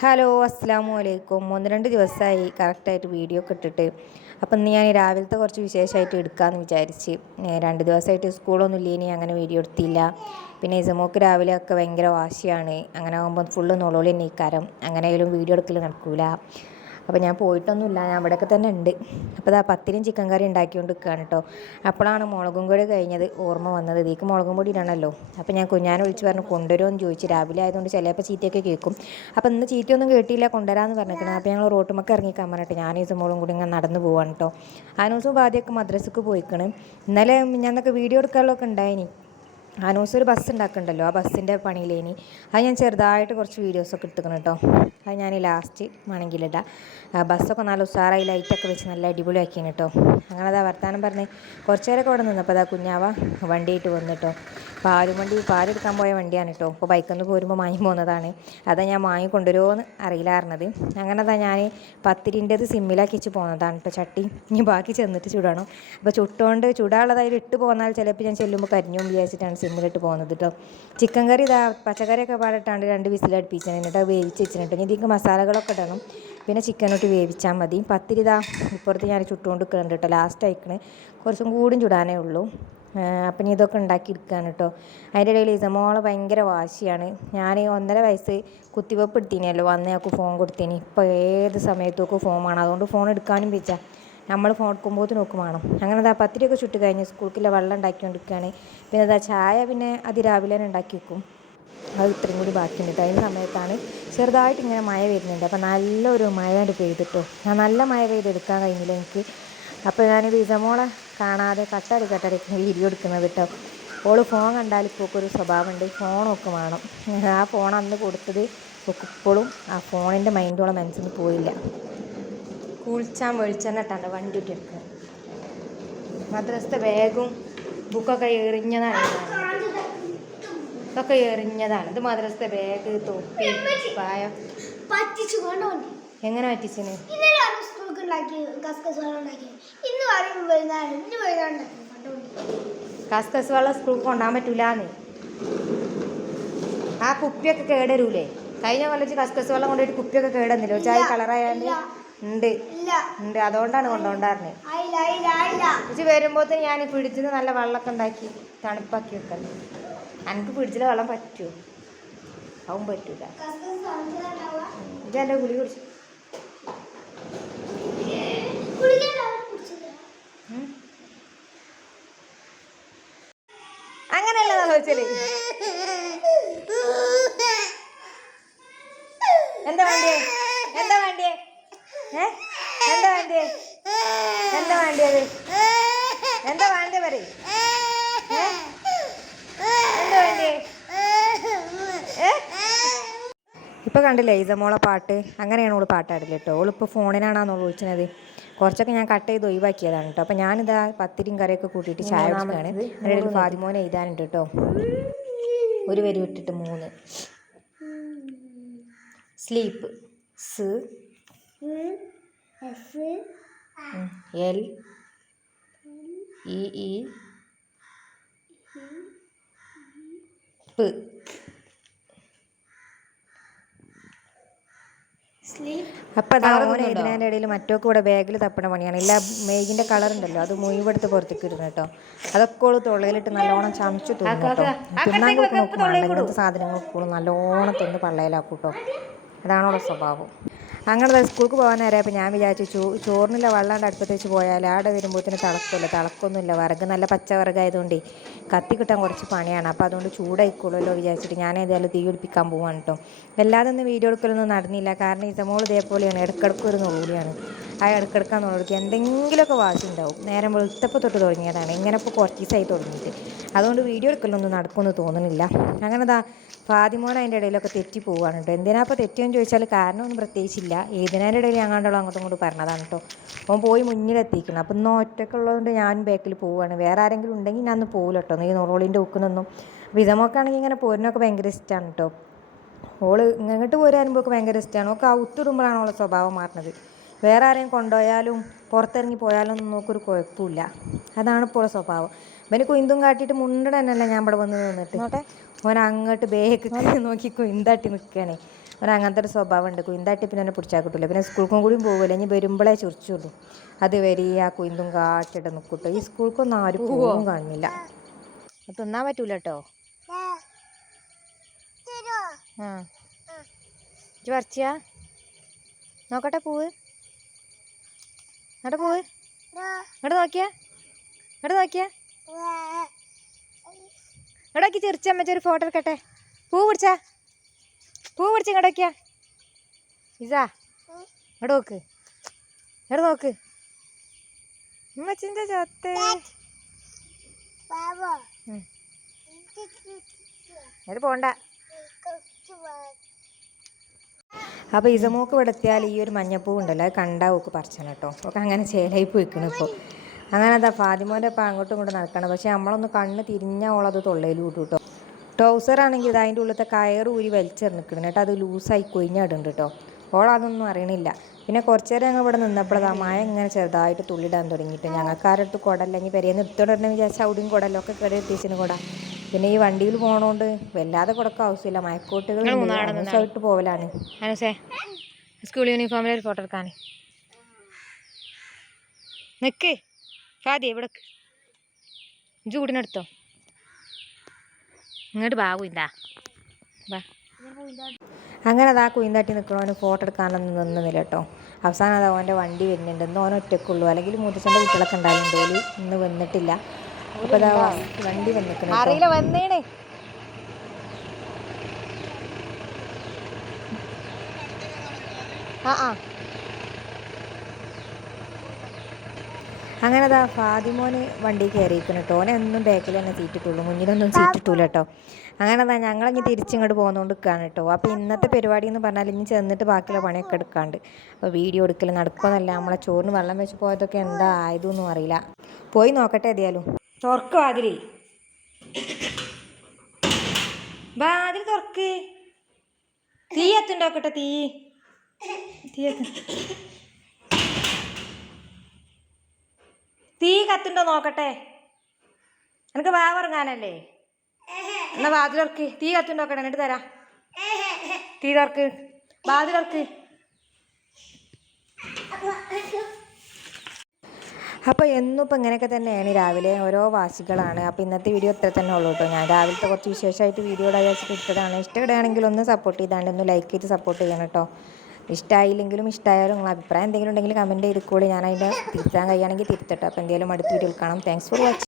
Hello അസ്സാം വലൈക്കും ഒന്ന് രണ്ട് ദിവസമായി കറക്റ്റായിട്ട് വീഡിയോ ഒക്കെ ഇട്ടിട്ട്. അപ്പം ഇന്ന് ഞാൻ രാവിലത്തെ കുറച്ച് വിശേഷമായിട്ട് എടുക്കാമെന്ന് വിചാരിച്ച്. രണ്ട് ദിവസമായിട്ട് സ്കൂളൊന്നും ഇല്ലേനി അങ്ങനെ വീഡിയോ എടുത്തില്ല. പിന്നെ ഇസമോക്ക് രാവിലെ ഒക്കെ ഭയങ്കര വാശിയാണ്. അങ്ങനെ ആകുമ്പോൾ ഫുള്ള് നുളോളി തന്നെ ഇക്കാരം അങ്ങനെ ആയാലും വീഡിയോ എടുക്കൽ നടക്കൂല. അപ്പോൾ ഞാൻ പോയിട്ടൊന്നുമില്ല. ഞാൻ ഇവിടെയൊക്കെ തന്നെ ഉണ്ട്. അപ്പോൾ ഇതാ പത്തിനും ചിക്കൻ കറി ഉണ്ടാക്കിക്കൊണ്ട് നിൽക്കുകയാണ് കേട്ടോ അപ്പോഴാണ് മുളകും കൂടി കഴിഞ്ഞത് ഓർമ്മ വന്നത്. ഇതേക്ക് മുളകും പൊടി ഇടണമല്ലോ അപ്പോൾ ഞാൻ കുഞ്ഞാനെ വിളിച്ച് പറഞ്ഞു കൊണ്ടുവരുമോ എന്ന് ചോദിച്ചു. രാവിലെ ആയതുകൊണ്ട് ചിലപ്പോൾ ചീത്തയൊക്കെ കേൾക്കും. അപ്പോൾ ഇന്ന് ചീത്തയൊന്നും കേട്ടിയില്ല കൊണ്ടുവരാമെന്ന് പറഞ്ഞിരിക്കണം. അപ്പോൾ ഞങ്ങൾ റോട്ടുമൊക്കെ ഇറങ്ങിക്കാൻ പറഞ്ഞിട്ട് ഞാൻ ഈ മോളും കൂടി ഇങ്ങനെ നടന്നു പോവാണ് കേട്ടോ ആനൂസും ആദ്യമൊക്കെ മദ്രസക്ക് പോയിക്കണ്. ഇന്നലെ ഞാനൊക്കെ വീഡിയോ എടുക്കാനുള്ളതൊക്കെ ഉണ്ടായിനി. ആനൂസ് ഒരു ബസ് ഉണ്ടാക്കുന്നുണ്ടല്ലോ ആ ബസ്സിന്റെ പണിയിലേനി. അത് ഞാൻ ചെറുതായിട്ട് കുറച്ച് വീഡിയോസൊക്കെ എടുത്തുക്കണം കേട്ടോ അത് ഞാൻ ലാസ്റ്റ് വേണമെങ്കിലിടാം ബസ്സൊക്കെ നല്ല ഉഷാറായി ലൈറ്റൊക്കെ വെച്ച് നല്ല അടിപൊളിയാക്കിയാണ് കേട്ടോ അങ്ങനെ അതാ വർത്താനം പറഞ്ഞ് കുറച്ച് നേരമൊക്കെ അവിടെ നിന്നപ്പോൾ അതാ കുഞ്ഞാവ വണ്ടിയിട്ട് വന്നു കേട്ടോ പാലും വണ്ടി പാലെടുക്കാൻ പോയ വണ്ടിയാണ് കേട്ടോ അപ്പോൾ ബൈക്കിൽ നിന്ന് പോരുമ്പോൾ വാങ്ങി പോകുന്നതാണ് അതാ ഞാൻ വാങ്ങി കൊണ്ടുവരുമോയെന്ന് അറിയില്ലായിരുന്നത് അങ്ങനെ അതാ ഞാൻ പത്തിരിന്റെത് സിമ്മിലാക്കി വെച്ച് പോകുന്നതാണ് കേട്ടോ ചട്ടി. ഇനി ബാക്കി ചെന്നിട്ട് ചുടണം. അപ്പോൾ ചുട്ടുകൊണ്ട് ചൂടാനുള്ളതായാലും ഇട്ട് പോന്നാൽ ചിലപ്പോൾ ഞാൻ ചെല്ലുമ്പോൾ കരിഞ്ഞും വിചാരിച്ചിട്ടാണ് സിമ്മിലിട്ട് പോകുന്നത് കേട്ടോ ചിക്കൻ കറി ഇതാ പച്ചക്കറിയൊക്കെ പാടിട്ടാണ്ട് രണ്ട് വിസിലടുപ്പിച്ചു എന്നിട്ട് വേവിച്ച് വെച്ചിട്ടുണ്ട്. ഇനി ഇതിലേക്ക് മസാലകളൊക്കെ ഇടണം. പിന്നെ ചിക്കനോട്ട് വേവിച്ചാൽ മതി. പത്തിരി ഇതാ ഇപ്പുറത്ത് ഞാൻ ചുട്ടുകൊണ്ട് നിൽക്കുന്നുണ്ട് കേട്ടോ ലാസ്റ്റ് അയക്കണേ. കുറച്ചും കൂടും ചുടാനേ ഉള്ളൂ. അപ്പം ഇനി ഇതൊക്കെ ഉണ്ടാക്കി എടുക്കുകയാണ് കേട്ടോ അതിന്റെ ഇടയിൽ ഇസമോളെ ഭയങ്കര വാശിയാണ്. ഞാൻ ഒന്നര വയസ്സ് കുത്തിവെപ്പ് എടുത്തിനല്ലോ. വന്നേക്ക് ഫോൺ കൊടുത്തേനി. ഇപ്പോൾ ഏത് സമയത്തൊക്കെ ഫോൺ വേണം. അതുകൊണ്ട് ഫോൺ എടുക്കാനും വെച്ചാൽ നമ്മൾ ഫോൺ എടുക്കുമ്പോൾ നോക്കും വേണം. അങ്ങനെ അതാ പത്തിരിയൊക്കെ ചുട്ട് കഴിഞ്ഞ് സ്കൂൾക്കുള്ള വെള്ളം ഉണ്ടാക്കിക്കൊണ്ടിരിക്കുകയാണ് പിന്നെ അതാ ചായ പിന്നെ അതിരാവിലെ തന്നെ ഉണ്ടാക്കി വെക്കും. അത് ഇത്രയും കൂടി ബാക്കിയുണ്ട്. കേട്ടോ സമയത്താണ് ചെറുതായിട്ട് ഇങ്ങനെ മഴ വരുന്നുണ്ട്. അപ്പോൾ നല്ലൊരു മഴ ഉണ്ട് പെയ്തിട്ടോ. ഞാൻ നല്ല മഴ പെയ്തെടുക്കാൻ കഴിഞ്ഞില്ല എനിക്ക്. അപ്പോൾ ഞാനിത് ഇസമോളെ കാണാതെ കട്ടടി കട്ടടി വീഡിയോ എടുക്കുന്നത് കേട്ടോ. ഓൾ ഫോൺ കണ്ടാൽ ഇപ്പോൾ ഒരു സ്വഭാവമുണ്ട്. ഫോൺ ഒക്കെ വേണം. ആ ഫോൺ അന്ന് കൊടുത്തത് ഇപ്പോഴും ആ ഫോണിന്റെ മൈൻഡോളം മനസ്സിൽ പോയില്ല. കുളിച്ചാൻ വെളിച്ചെണ്ണ ഇട്ടാണ്ട് വണ്ടി എടുക്കുക മദ്രസത്തെ ബാഗും ബുക്കൊക്കെ എറിഞ്ഞതാണ്. ഇതൊക്കെ എറിഞ്ഞതാണ്. ഇത് മദ്രസത്തെ ബാഗ് തൊപ്പി പായം. എങ്ങനെ പറ്റിച്ചിന്? കസ്കസ് വെള്ളം സ്കൂൾ കൊണ്ടാൻ പറ്റൂലെന്ന്. ആ കുപ്പിയൊക്കെ കേടരൂലേ? കഴിഞ്ഞ കൊല്ലച്ച് കസ്കസ് വെള്ളം കൊണ്ടുപോയിട്ട് കുപ്പിയൊക്കെ കേടന്നില്ലോ? ചായ കളറായാണ്ട് ഇല്ല. ഉണ്ട്. ഉണ്ട്. അതുകൊണ്ടാണ് ആയില്ല ഇത് വരുമ്പോഴത്തേന് ഞാൻ പിടിച്ചിന് നല്ല വെള്ളമൊക്കെ ഉണ്ടാക്കി തണുപ്പാക്കി വെക്കല്ലേ എനിക്ക് പിടിച്ചിലെ വെള്ളം പറ്റുമോ അവൻ പറ്റൂല. ഇതെന്റെ ഗുളി കുടിച്ചു. അങ്ങനെയല്ല എന്താ വേണ്ടിയേ? എന്താ വേണ്ടിയേ? ഏ? എന്താ വേണ്ടിയേ? എന്താ വേണ്ടിയത്? എന്താ വേണ്ടേ പറ എന്താ കണ്ടില്ലേ ഇസമോളെ പാട്ട്? അങ്ങനെയാണ് ഓൾ പാട്ടാടില്ല കേട്ടോ ഓളിപ്പോൾ ഫോണിനാണോ വിളിച്ചത് കുറച്ചൊക്കെ ഞാൻ കട്ട് ചെയ്ത് ഒഴിവാക്കിയതാണ് കേട്ടോ അപ്പോൾ ഞാനിതാ പത്തിരിയും കറിയൊക്കെ കൂട്ടിയിട്ട് ചായ കുടിക്കുകയാണ് അതിന്റെ ഇടയിൽ ഫാദിമോനെ എഴുതാനുണ്ട് കേട്ടോ ഒരു വരി വിട്ടിട്ട് മൂന്ന്. സ്ലീപ്പ്. സ്. എഫ് എൽ ഇ ഇ പ്. അപ്പം അതാ ഓന എഴുതുന്നതിന്റെ ഇടയിൽ മറ്റൊക്കെ കൂടെ ബാഗിൽ തപ്പണ പണിയാണ്. ഇല്ല മേഗിന്റെ കളർ ഉണ്ടല്ലോ. അത് മുഴുവെടുത്ത് പുറത്തേക്ക് ഇടുന്നു കേട്ടോ. അതൊക്കെ ഓൾ തൊള്ളയിലിട്ട് നല്ലോണം ചമച്ചു തിന്നു കേട്ടോ. തിന്നാൻ കൊടുക്കുന്ന ഇങ്ങനത്തെ സാധനങ്ങളൊക്കെ ഓൾ നല്ലോണം തിന്ന് പള്ളയിലാക്കും കേട്ടോ. അതാണോളെ സ്വഭാവം. അങ്ങനെ സ്കൂൾക്ക് പോകാൻ നേരമായപ്പോൾ ഞാൻ വിചാരിച്ചു ചോ ചോറിനുള്ള വെള്ളാണ്ട് അടുപ്പത്ത് വെച്ച് പോയാൽ ആടെ വരുമ്പോഴത്തേന് തിളക്കുമല്ലോ തിളക്കൊന്നുമില്ല. വിറക് നല്ല പച്ച വിറകായതുകൊണ്ട് കത്തി കിട്ടാൻ കുറച്ച് പണിയാണ്. അപ്പോൾ അതുകൊണ്ട് ചൂടായിക്കോളുമല്ലോ വിചാരിച്ചിട്ട് ഞാൻ ഏതായാലും തീ പിടിപ്പിക്കാൻ പോവാണ് കേട്ടോ വല്ലാതെ ഒന്നും വീഡിയോ എടുക്കലൊന്നും നടന്നില്ല. കാരണം ഇതമോൾ ഇതേപോലെയാണ്. ഇടക്കിടക്ക് ഒരു നുള്ളിയാണ് ആ ഇടക്കിടക്കാൻ തുടങ്ങി എന്തെങ്കിലുമൊക്കെ വാശി ഉണ്ടാവും നേരം വെളുത്തപ്പോൾ തൊട്ട് തുടങ്ങിയതാണ്. ഇങ്ങനെ ഇപ്പോൾ കുറച്ച് ദിവസമായി തുടങ്ങിയിട്ട്. അതുകൊണ്ട് വീഡിയോ എടുക്കലൊന്നും നടക്കുമെന്ന് തോന്നുന്നില്ല. അങ്ങനെ ദാ ഫാദിമോൻ അതിന്റെ ഇടയിലൊക്കെ തെറ്റി പോവുകയാണ് കേട്ടോ. എന്തിനാ ഇപ്പോൾ തെറ്റിയെന്ന് ചോദിച്ചാൽ കാരണമൊന്നും പ്രത്യേകിച്ചില്ല. ഏതിനതിന്റെ ഇടയിൽ ഞങ്ങളുടെ അങ്ങോട്ടും ഇങ്ങോട്ട് പറഞ്ഞതാണ് കേട്ടോ. അവൻ പോയി മുന്നിലെത്തിക്കണം. അപ്പം ഇന്ന് ഒറ്റക്കുള്ളതുകൊണ്ട് ഞാൻ ബാക്കിൽ പോവുകയാണ്. വേറെ ആരെങ്കിലും ഉണ്ടെങ്കിൽ ഞാൻ അന്ന് പോകില്ല കേട്ടോ. നീ നൊറോളിന്റെ ഉക്കുന്നൊന്നും വിധമൊക്കെ ഇങ്ങനെ പോരിനൊക്കെ ഭയങ്കര ഇഷ്ടമാണ് കേട്ടോ. ഓൾ ഇങ്ങോട്ട് പോരാനുമ്പോൾ ഭയങ്കര ഇഷ്ടമാണ്. ഓൾക്ക് ഔത്തിടുമ്പോഴാണ് ഓളെ സ്വഭാവം മാറുന്നത്. വേറെ ആരെയും കൊണ്ടുപോയാലും പുറത്തിറങ്ങി പോയാലും ഒന്നും നോക്കൊരു കുഴപ്പമില്ല. അതാണ് ഇപ്പോൾ സ്വഭാവം. സ്വഭാവം ഇവന് കുയിന്തും കാട്ടിയിട്ട് മുണ്ടട തന്നെയല്ല ഞാൻ ഇവിടെ വന്ന് നിന്നിട്ട്. ഓൻ അങ്ങോട്ട് ബേക്ക് നോക്കി കുയിന്താട്ടി നിൽക്കുകയാണേ അവൻ അങ്ങനത്തെ ഒരു സ്വഭാവം ഉണ്ട് കുയിന്താട്ടി പിന്നെ എന്നെ പിടിച്ചാൽ കിട്ടില്ല പിന്നെ സ്കൂൾക്കും കൂടിയും പോകില്ല ഇനി വരുമ്പോഴേ ചുരിച്ചുള്ളൂ. അത് വരി ആ കുയിന്തും കാട്ടിട്ട് നിൽക്കട്ടോ ഈ സ്കൂൾക്കൊന്നും ആരും പോകും കാണുന്നില്ല തിന്നാൻ പറ്റൂല കേട്ടോ ആ. പറിച്ചാ? നോക്കട്ടെ പൂവ്. അവിടെ പോയി ഇവിടെ നോക്കിയാ? ഇവിടെ നോക്കിയാ? ഇവിടെ നോക്കി ചിരിച്ച അമ്മച്ച? ഒരു ഫോട്ടോ എടുക്കട്ടെ. പൂ പിടിച്ചാ. പൂ പിടിച്ച ഇങ്ങോട്ട് നോക്കിയാ. ഇസാ ഇവിടെ നോക്ക്. ഇവിടെ നോക്ക്. ഉമ്മച്ചിന്റെ ചത്ത്. എന്നിട്ട് പോണ്ട. അപ്പോൾ ഇസമോക്ക് ഇവിടെ എത്തിയാൽ ഈ ഒരു മഞ്ഞപ്പൂ ഉണ്ടല്ലോ അത് കണ്ടാൽ ഓക്ക് പറിച്ചണം കേട്ടോ. ഒക്കെ അങ്ങനെ ചേലായി പോയിക്കണം ഇപ്പോൾ അങ്ങനെ അതാ ഫാതിമോന്റെ അപ്പം അങ്ങോട്ടും ഇങ്ങോട്ടും നടക്കണം പക്ഷേ നമ്മളൊന്ന് കണ്ണ് തിരിഞ്ഞ ഓളത് തൊള്ളയിൽ വിട്ടു കേട്ടോ. ട്രൗസർ ആണെങ്കിൽ ഇത് അതിന്റെ ഉള്ളിലത്തെ കയർ ഊരി വലിച്ചെറിഞ്ഞിക്കണം കേട്ടോ. അത് ലൂസായി കൊയിഞ്ഞിടുന്നുണ്ട് കേട്ടോ. ഓൾ അതൊന്നും അറിയണില്ല. പിന്നെ കുറച്ച് നേരം ഞങ്ങൾ ഇവിടെ നിന്നപ്പോഴതാ മായ ഇങ്ങനെ ചെറുതായിട്ട് തുള്ളിടാൻ തുടങ്ങിയിട്ട് ഞങ്ങൾക്കാരുടെ അടുത്ത് കുടല്ല ഇനി പെരിയെന്ന് എടുത്തോണ്ടിരുന്ന വിചാരിച്ചാൽ അവിടെയും കുടലൊക്കെ കയറി എത്തിച്ചിന് കുട. പിന്നെ ഈ വണ്ടിയിൽ പോണോണ്ട് വല്ലാതെ കൊടുക്ക ആവശ്യമില്ല. മയക്കോട്ടുകൾ ഇട്ട് പോവലാണ്. സ്കൂൾ യൂണിഫോമിൽ ഒരു ഫോട്ടോ എടുക്കാൻ നിക്ക്. ഫാദി ഇവിടെ ചൂടിനെടുത്തോ ഇങ്ങോട്ട് ബാ കുയിന്താ. ബാ അങ്ങനെ അതാ കുയിന്താട്ടി നിൽക്കണവന് ഫോട്ടോ എടുക്കാനൊന്നും നിന്നില്ല കേട്ടോ. അവസാനം അത് അവന്റെ വണ്ടി വരുന്നുണ്ട്. ഇന്ന് ഓൻ ഒറ്റക്കുള്ളൂ അല്ലെങ്കിൽ മൂത്തച്ഛന്റെ കുട്ടികളൊക്കെ ഉണ്ടായിരുന്നു ഇന്ന് വന്നിട്ടില്ല. അപ്പോൾ വണ്ടി വന്നിക്കണം അറിയില്ല വന്നേണേ. ആ ആ. അങ്ങനെ അതാ ഫാദിമോന് വണ്ടി കയറിയിരിക്കണം കേട്ടോ ഓനെ ഒന്നും ബാക്കിൽ തന്നെ സീറ്റിട്ടുള്ളൂ മുന്നിലൊന്നും സീറ്റിട്ടൂല കേട്ടോ അങ്ങനെ അതാ ഞങ്ങളിങ്ങ് തിരിച്ചിങ്ങോട്ട് പോകുന്നതുകൊണ്ട് നിൽക്കുകയാണ് കേട്ടോ അപ്പോൾ ഇന്നത്തെ പരിപാടി എന്ന് പറഞ്ഞാൽ ഇനി ചെന്നിട്ട് ബാക്കിയുള്ള പണിയൊക്കെ എടുക്കാണ്ട്. അപ്പോൾ വീഡിയോ എടുക്കൽ നടക്കുമെന്നല്ല നമ്മളെ ചോറിന് വെള്ളം വെച്ച് പോയതൊക്കെ എന്താ ആയതൊന്നും അറിയില്ല. പോയി നോക്കട്ടെ ഏതായാലും. തുറക്ക് വാതിലേ. വാതിൽ തുറക്ക്. തീ എത്തുണ്ടോക്കട്ടെ തീ. തീ എത്ത തീ കത്തുണ്ടോ നോക്കട്ടെ? എനിക്ക് വാവർങ്ങാനല്ലേ എന്നാ വാതിലർക്ക് തീ കത്തുണ്ടോക്കട്ടെ എന്നിട്ട് തരാം. തീ തുറക്ക്. വാതിലർക്ക് അപ്പോൾ എന്നും ഇപ്പം ഇങ്ങനെയൊക്കെ തന്നെയാണ് രാവിലെ ഓരോ വാശികളാണ്. അപ്പോൾ ഇന്നത്തെ വീഡിയോ ഇത്ര തന്നെ ഉള്ളൂ കേട്ടോ ഞാൻ. രാവിലത്തെ കുറച്ച് വിശേഷമായിട്ട് വീഡിയോ വിചാരിച്ചിട്ട് ഇട്ടതാണ്. ഇഷ്ടപ്പെടുകയാണെങ്കിൽ ഒന്ന് സപ്പോർട്ട് ചെയ്താണ്ട് ഒന്ന് ലൈക്ക് ചെയ്ത് സപ്പോർട്ട് ചെയ്യണം കേട്ടോ ഇഷ്ടമായില്ലെങ്കിലും ഇഷ്ടമായാലും അഭിപ്രായം എന്തെങ്കിലും ഉണ്ടെങ്കിൽ കമന്റ് ചെയ്തിക്കോളൂ ഞാൻ അതിന്റെ തിരുത്താൻ കഴിയുകയാണെങ്കിൽ തിരുത്തട്ടോ. അപ്പോൾ എന്തെങ്കിലും അടുത്ത വീഡിയോയിൽ കാണാം. Thanks for watching